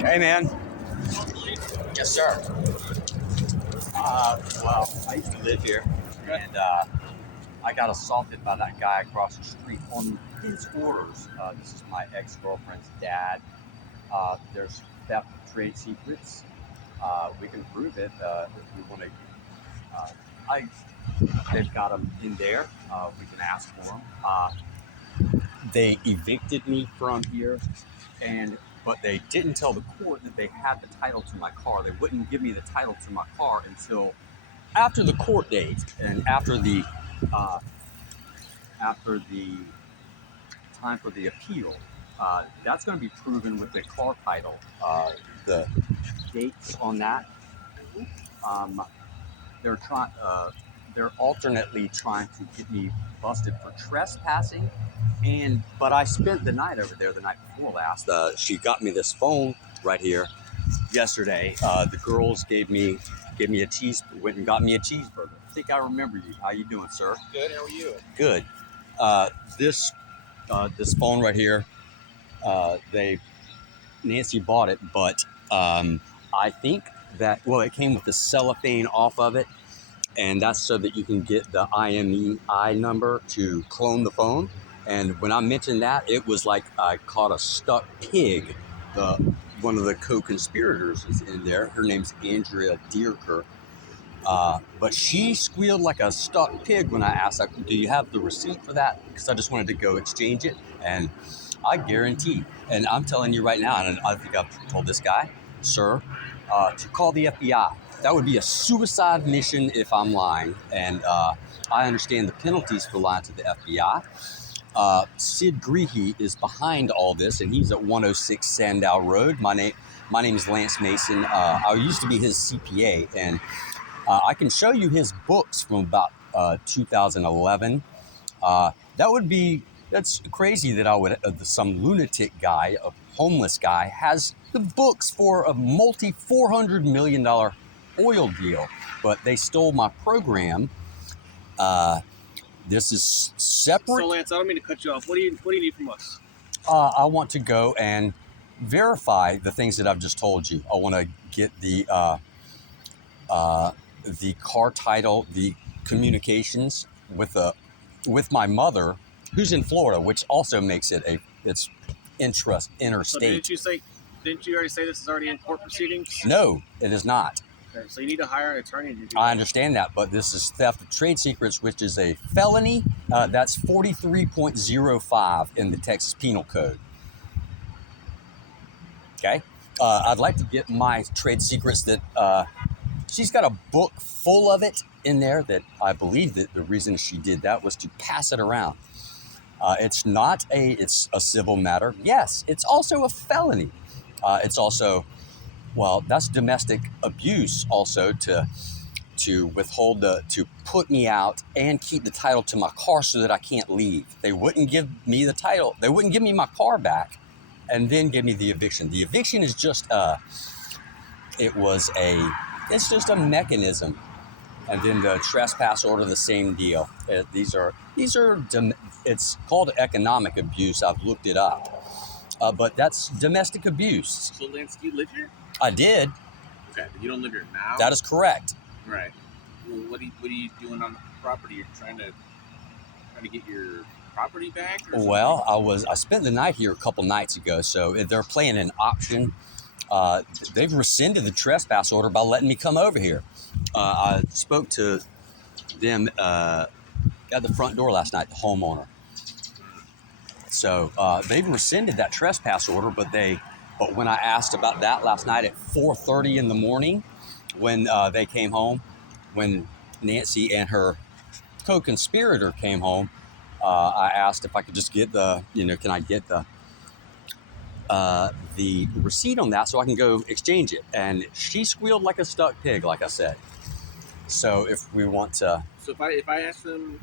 Hey, man. Yes, sir. Well, I used to live here, and I got assaulted by that guy across the street on his orders. This is my ex-girlfriend's dad. There's theft of trade secrets. We can prove it if we want to. I They've got them in there. We can ask for them. They evicted me from here, but they didn't tell the court that they had the title to my car. They wouldn't give me the title to my car until after the court date and uh, after the time for the appeal. That's going to be proven with the car title. The dates on that. Um, they're trying. They're alternately trying to get me busted for trespassing, but I spent the night over there the night before last. She got me this phone right here yesterday. The girls went and got me a cheeseburger. I think I remember you. How you doing, sir? Good. How are you? Good. This phone right here, Nancy bought it, but I think that it came with the cellophane off of it, and that's so that you can get the IMEI number to clone the phone. And when I mentioned that, it was like I caught a stuck pig. One of the co-conspirators is in there. Her name's Andrea Dierker. But she squealed like a stuck pig when I asked, like, do you have the receipt for that? Because I just wanted to go exchange it. And I guarantee, and I'm telling you right now, and I think I've told this guy, sir, to call the FBI. That would be a suicide mission if I'm lying. And I understand the penalties for lying to the FBI. Sid Greehey is behind all this, and he's at 106 Sandow Road. My name is Lance Mason. I used to be his CPA, and I can show you his books from about 2011. That's crazy that some lunatic guy, a homeless guy, has the books for a $400 million oil deal, but they stole my program. This is separate. So, Lance, I don't mean to cut you off. What do you need from us? I want to go and verify the things that I've just told you. I want to get the car title, the communications with my mother, who's in Florida, which also makes it it's interstate. So didn't you already say this is already in court proceedings? No, it is not. Okay, so you need to hire an attorney to do that. I understand that, but this is theft of trade secrets, which is a felony. That's 43.05 in the Texas Penal Code. Okay? I'd like to get my trade secrets that she's got a book full of it in there that I believe that the reason she did that was to pass it around. It's a civil matter. Yes, it's also a felony. It's also, that's domestic abuse also to withhold to put me out and keep the title to my car so that I can't leave. They wouldn't give me the title. They wouldn't give me my car back and then give me the eviction. The eviction is just it's just a mechanism. And then the trespass order, the same deal. It's called economic abuse. I've looked it up. But that's domestic abuse. So, Lance, do you live here? I did. Okay, but you don't live here now? That is correct. Right. Well, what are you doing on the property? You're trying to get your property back? Or something? Well, I spent the night here a couple nights ago, so they're playing an auction. They've rescinded the trespass order by letting me come over here. I spoke to them at the front door last night, the homeowner. So they've rescinded that trespass order, but when I asked about that last night at 4:30 in the morning, when they came home, when Nancy and her co-conspirator came home, I asked if I could just get can I get the receipt on that so I can go exchange it? And she squealed like a stuck pig, like I said. So if we want to... So if I ask them,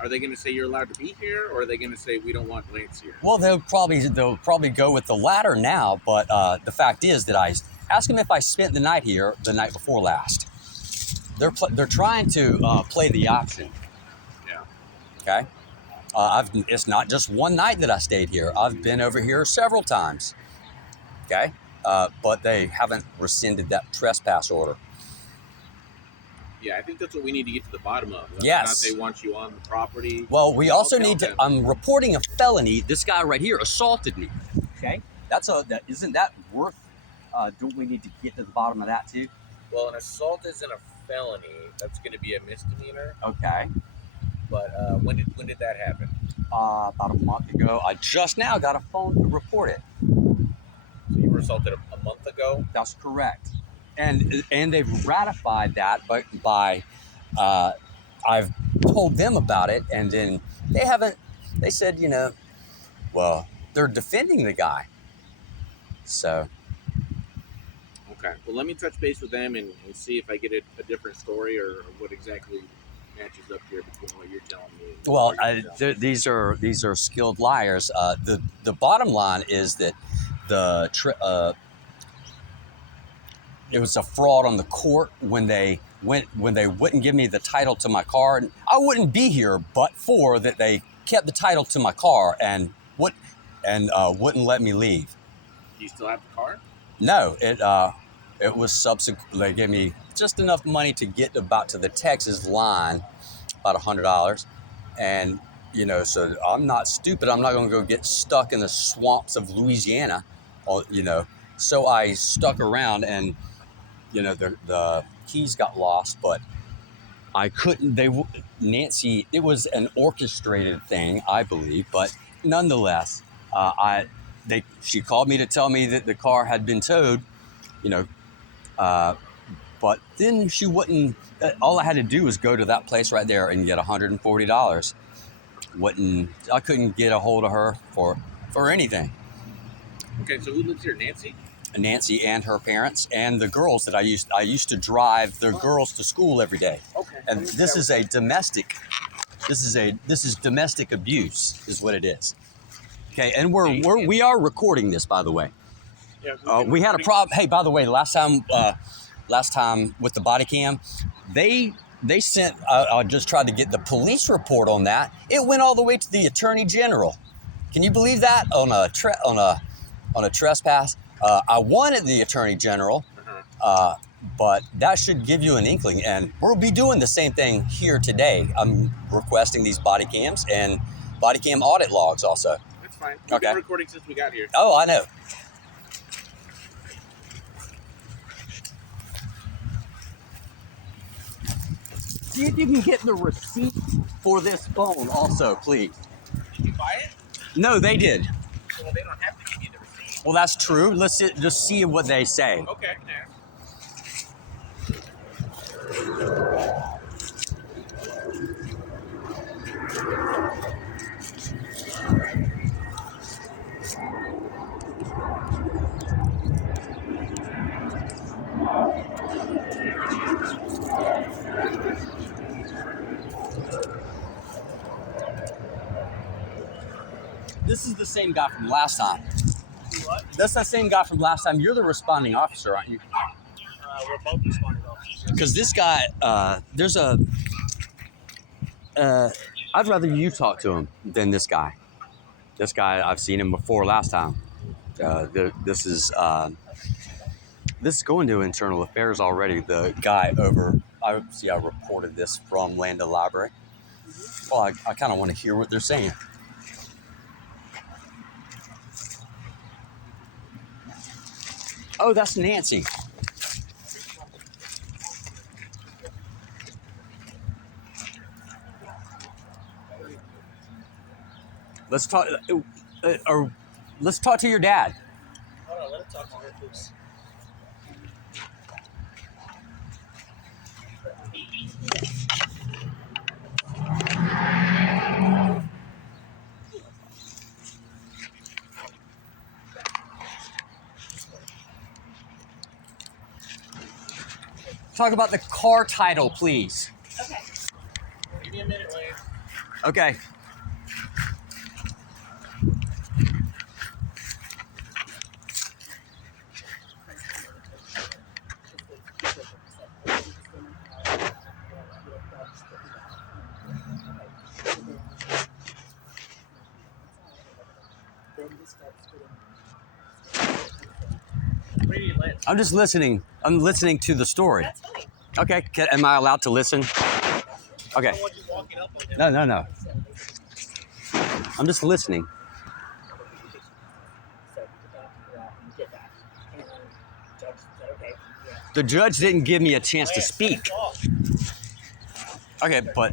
are they going to say you're allowed to be here, or are they going to say we don't want Lance here? Well, they'll probably go with the latter now, but the fact is that I asked them if I spent the night here the night before last. They're trying to play the option. Yeah. Okay. It's not just one night that I stayed here. I've been over here several times. Okay. but they haven't rescinded that trespass order. Yeah, I think that's what we need to get to the bottom of. Whether Yes. or not they want you on the property. Well, we also I'll need tell to. them. I'm reporting a felony. This guy right here assaulted me. Okay, isn't that worth? Don't we need to get to the bottom of that too? Well, an assault isn't a felony. That's going to be a misdemeanor. Okay. But when did that happen? About a month ago. I just now got a phone to report it. So you were assaulted a month ago? That's correct. And they've ratified that, but by I've told them about it, and then they haven't. They said, well, they're defending the guy. So. Okay. Well, let me touch base with them and see if I get a different story or what exactly matches up here between what you're telling me. Well, these are skilled liars. The bottom line is that it was a fraud on the court when they wouldn't give me the title to my car, and I wouldn't be here but for that they kept the title to my car and wouldn't let me leave. Do you still have the car? No, it was subsequent. They gave me just enough money to get about to the Texas line, about $100, and so I'm not stupid. I'm not going to go get stuck in the swamps of Louisiana, So I stuck around, and the keys got lost, but I couldn't. Nancy. It was an orchestrated thing, I believe, but nonetheless, she called me to tell me that the car had been towed, but then she wouldn't. All I had to do was go to that place right there and get $140. I couldn't get a hold of her for anything. Okay, so who lives here, Nancy? Nancy and her parents and the girls that I used to drive the girls to school every day. Okay. And this is domestic abuse is what it is. Okay, and we are recording this, by the way. Yeah, we had a problem. Hey, by the way, last time with the body cam, they sent. I just tried to get the police report on that. It went all the way to the Attorney General. Can you believe that on a trespass? I won at the Attorney General, but that should give you an inkling. And we'll be doing the same thing here today. I'm requesting these body cams and body cam audit logs also. That's fine. We've been recording since we got here. Oh, I know. See if you can get the receipt for this phone also, please. Did you buy it? No, they did. Well, they don't have to give you the receipt. Well, that's true. Let's just see what they say. Okay. This is the same guy from last time. What? That's the same guy from last time. You're the responding officer, aren't you? We're both responding officers. Because this guy, I'd rather you talk to him than this guy. This guy, I've seen him before last time. This is going to internal affairs already. The guy I reported this from Landa Library. Well, I kind of want to hear what they're saying. Oh, that's Nancy. Let's talk. Let's talk to your dad. Hold on, let him talk to her, please. Talk about the car title, please. Okay. Give me a minute, Lane. Okay. Pretty lit. I'm just listening. I'm listening to the story. That's fine. Okay. Am I allowed to listen? Okay. I don't want you walking up on him. No. I'm just listening. So you did that. And judge said, okay, yeah. The judge didn't give me a chance to Lance, speak. talk. Okay, but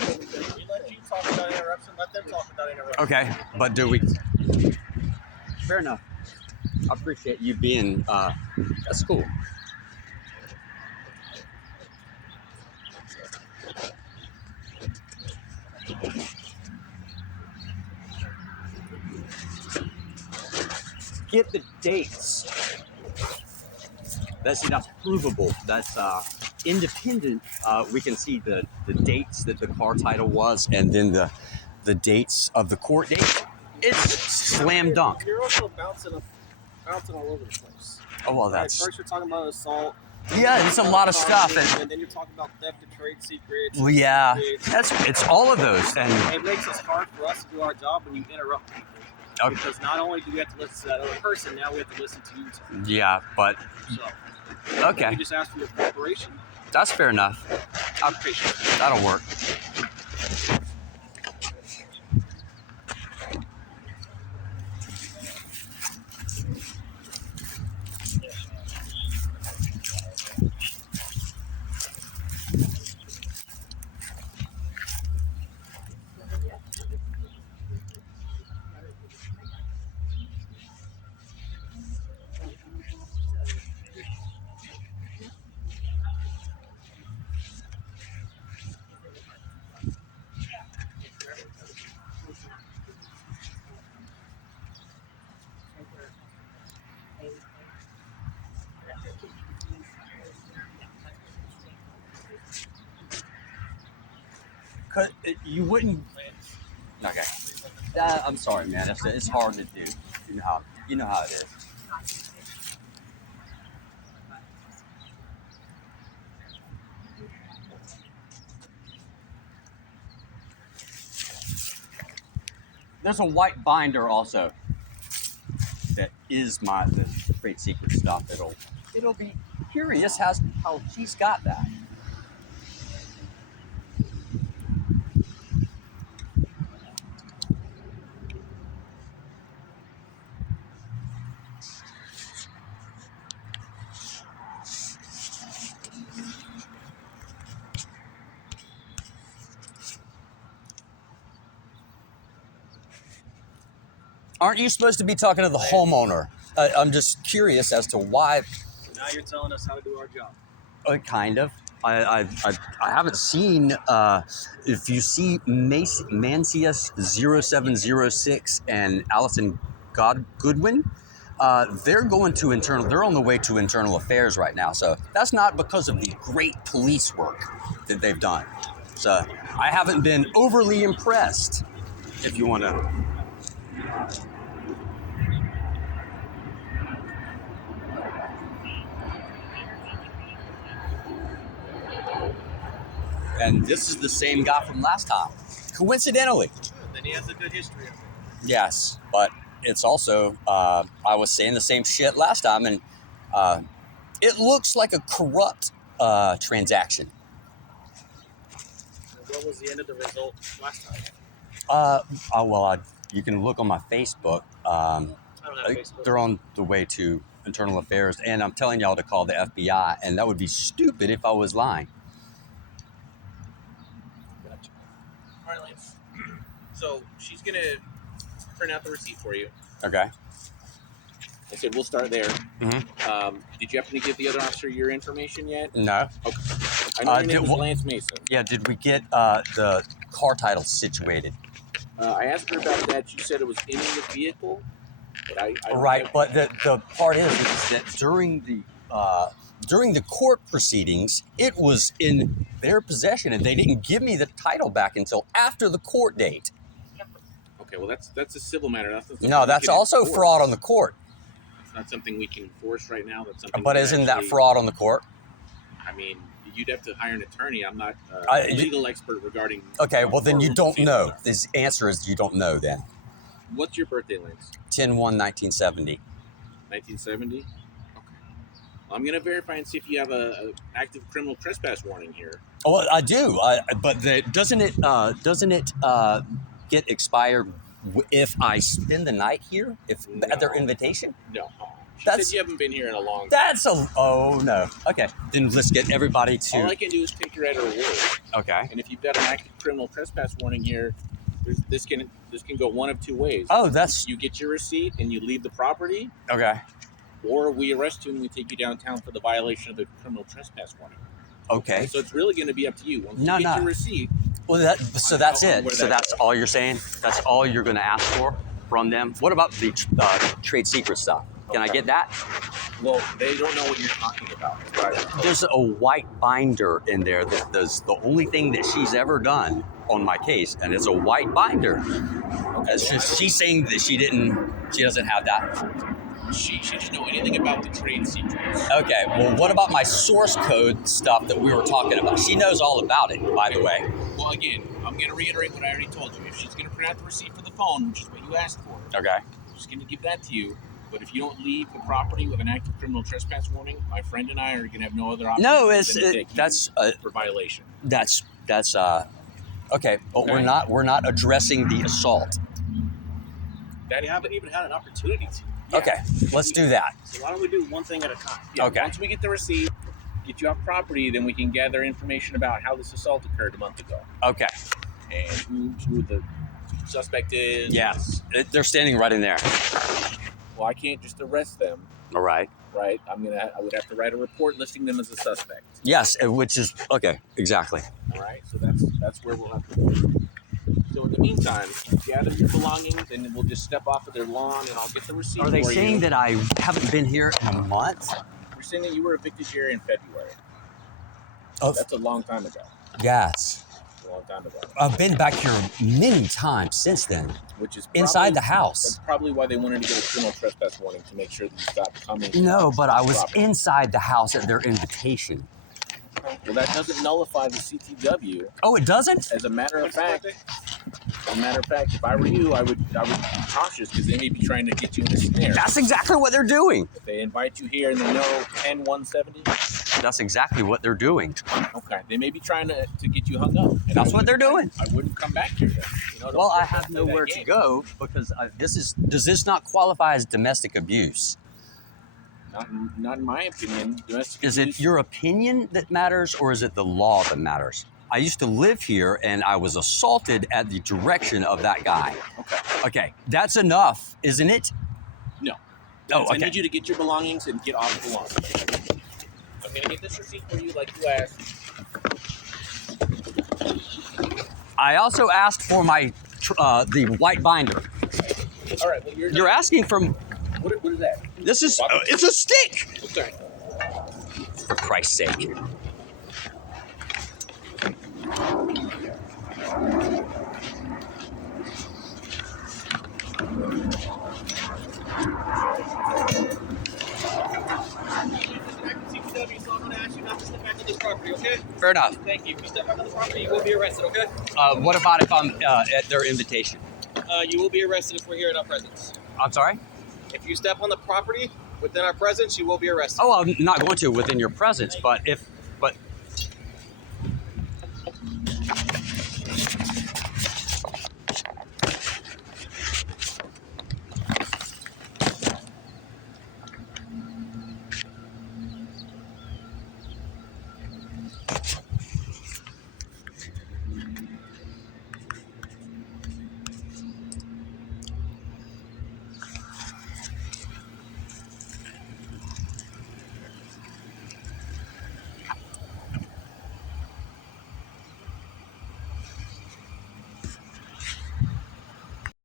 We let you talk without interruption. Let them talk without interruption. okay, but do we? Fair enough. I appreciate you being. That's cool. Get the dates. That's provable. That's independent. We can see the dates that the car title was, and then the dates of the court date. It's slam dunk. You're also bouncing all over the place. Oh well, Right, that's first you're talking about assault. yeah. It's a lot of stuff, And then you're talking about theft of trade secrets. well, yeah. It's- It's all of those, and It makes it hard for us to do our job when you interrupt people. Okay. Because not only do we have to listen to that other person, now we have to listen to you too. yeah, but So okay, we just ask for your cooperation. that's fair enough. I'm patient. That'll work. You wouldn't. Okay. I'm sorry, man. It's hard to do. You know how it is. There's a white binder also that is the trade secret stuff. It'll be curious how she's got that. Aren't you supposed to be talking to the homeowner? I'm just curious as to why. Now you're telling us how to do our job. Kind of. I haven't seen. If you see Mancius 0706 and Allison Goodwin, they're going to internal. They're on the way to internal affairs right now. So that's not because of the great police work that they've done. So I haven't been overly impressed. If you want to. And this is the same guy from last time, coincidentally. Then he has a good history of it. Yes, but it's also, I was saying the same shit last time, and it looks like a corrupt transaction. What was the end of the result last time? You can look on my Facebook. I don't have Facebook. They're on the way to internal affairs, and I'm telling y'all to call the FBI, and that would be stupid if I was lying. Gotcha. All right, Lance. So she's gonna print out the receipt for you. Okay. I said we'll start there. Mm-hmm. Did you happen to give the other officer your information yet? No. Okay. I know your name was did- Lance Mason. Yeah, did we get the car title situated? I asked her about that. She said it was in the vehicle. But I don't Right, have- but the part is that during the court proceedings, it was in their possession, and they didn't give me the title back until after the court date. Okay, well that's a civil matter. That's not something No, we that's can also enforce. fraud on the court. It's not something we can enforce right now. That's something. But we isn't that actually- fraud on the court? I mean, you'd have to hire an attorney. I'm not I- a legal expert regarding. Okay, well then you don't courtroom know. procedures. The answer is you don't know then. What's your birthday, Lance? 10/1/1970. 1970. I'm going to verify and see if you have a active criminal trespass warning here. Oh, I do. But doesn't it get expired if I spend the night here? If at their invitation? No. She That's- said you haven't been here in a long time. That's a. Oh no. Okay. Then let's get everybody to. All I can do is take your at her word. Okay. And if you've got an active criminal trespass warning here, this can go one of two ways. Oh, that's You get your receipt and you leave the property, okay. or we arrest you and we take you downtown for the violation of the criminal trespass warning. Okay. So it's really going to be up to you. Once No, you get no. your receipt, Well, that's it. where So that that's goes. all you're saying. That's all you're going to ask for from them. What about the trade secret stuff? Can I Okay. get that? well, they don't know what you're talking about. Right? There's a white binder in there that does the only thing that she's ever done on my case, and it's a white binder. She's saying that she doesn't have that. She doesn't know anything about the trade secrets. Okay, well, what about my source code stuff that we were talking about? She knows all about it, by the way. Well, again, I'm going to reiterate what I already told you. If she's going to print out the receipt for the phone, which is what you asked for, Okay. she's going to give that to you. But if you don't leave the property with an active criminal trespass warning, my friend and I are going to have no other option. No, than to take you that's for violation. okay, but Okay. we're not addressing the assault. Daddy, haven't even had an opportunity to. Yeah. Okay, let's do that. So why don't we do one thing at a time? Yeah, Okay. Once we get the receipt, get you off property, then we can gather information about how this assault occurred a month ago Okay. and who the suspect is. Yes, they're standing right in there. Well, I can't just arrest them, All right. right? I would have to write a report listing them as a suspect. Yes, which is okay. Exactly. All right, so that's where we'll have to. So in the meantime, you gather your belongings, and we'll just step off of their lawn, and I'll get the receipt. Are they for saying you. that I haven't been here in a month? We're saying that you were evicted here in February. Oh, That's a long time ago. yes. A long time ago. I've been back here many times since then. Which is Inside the That's house. probably why they wanted to get a criminal trespass warning to make sure that you stopped coming. No, but I was property. inside the house at their invitation. Well, that doesn't nullify the CTW. Oh, it doesn't? As a matter of fact, if I were you, I would be cautious because they may be trying to get you in a snare. That's exactly what they're doing. If they invite you here and they know 10-170, That's exactly what they're doing. okay, they may be trying to get you hung up. And That's what they're doing. I wouldn't come back here. Then. Don't Well, I play have that nowhere to game. go because does this not qualify as domestic abuse? Not in my opinion. Domestic Is abuse- it your opinion that matters or is it the law that matters? I used to live here and I was assaulted at the direction of that guy. Okay. Okay, that's enough, isn't it? No. Oh, I okay. need you to get your belongings and get off the lawn. I'm going to get this receipt for you like you asked. I also asked for my the white binder. All right, well, You're asking for What is that? this is it's a stick. Okay. For Christ's sake. CPW, so I'm going to ask you not to step back on this property, okay? Fair enough. Thank you. If you step back on the property, you will be arrested, okay? What about if I'm at their invitation? You will be arrested if we're here in our presence. I'm sorry? If you step on the property within our presence, you will be arrested. Oh, I'm not going to within your presence, but if